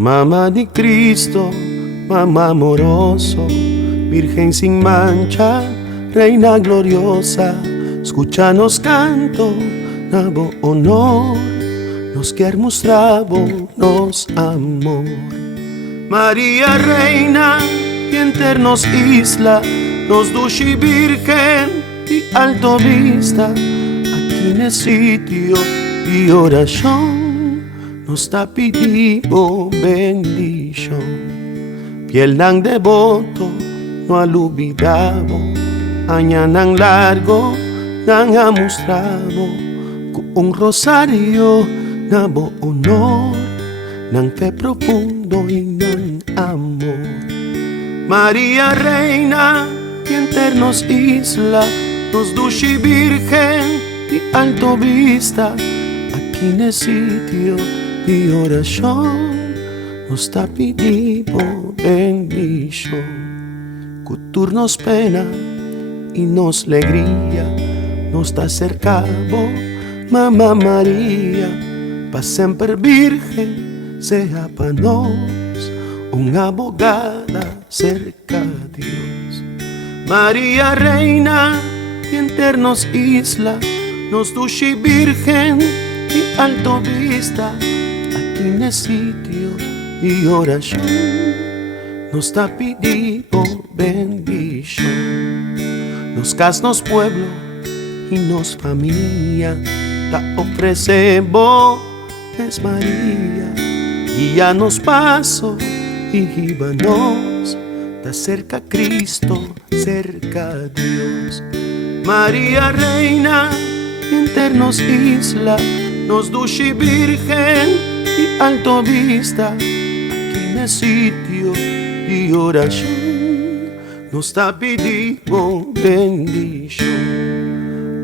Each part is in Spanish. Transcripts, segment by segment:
Mamá de Cristo, mamá amoroso, Virgen sin mancha, Reina gloriosa, escúchanos canto, nabo honor, nos quer mostravo nos amor. María Reina, quien ternos isla, nos duci Virgen y alto vista, aquí en el sitio de oración nos está pidiendo bendición. Piel ng devoto, no alubidabo, aña ng largo, nang amostrabo, un rosario, nabo honor, ng fe profundo y ng amor. María Reina, quien ternos isla, nos duci Virgen y alto vista, aquí en el sitio de oración nos está pidiendo bendición. Cuturnos pena y nos alegría, nos está cercado Mamá María, pa' siempre Virgen sea pa' nos una abogada cerca a Dios. María Reina, quien ternos isla, nos duci Virgen y alto vista, aquí en el sitio de oración nos está pidiendo bendición. Nos casnos pueblo y nos familia, ta ofrecemos es María, guíanos paso y guíbanos, ta cerca a Cristo, cerca a Dios. María Reina, internos isla, nos duci Virgen y alto vista, aquí en el sitio de oración nos está pidiendo bendición.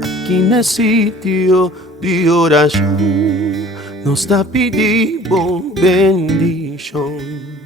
Aquí en el sitio de oración nos está pidiendo bendición.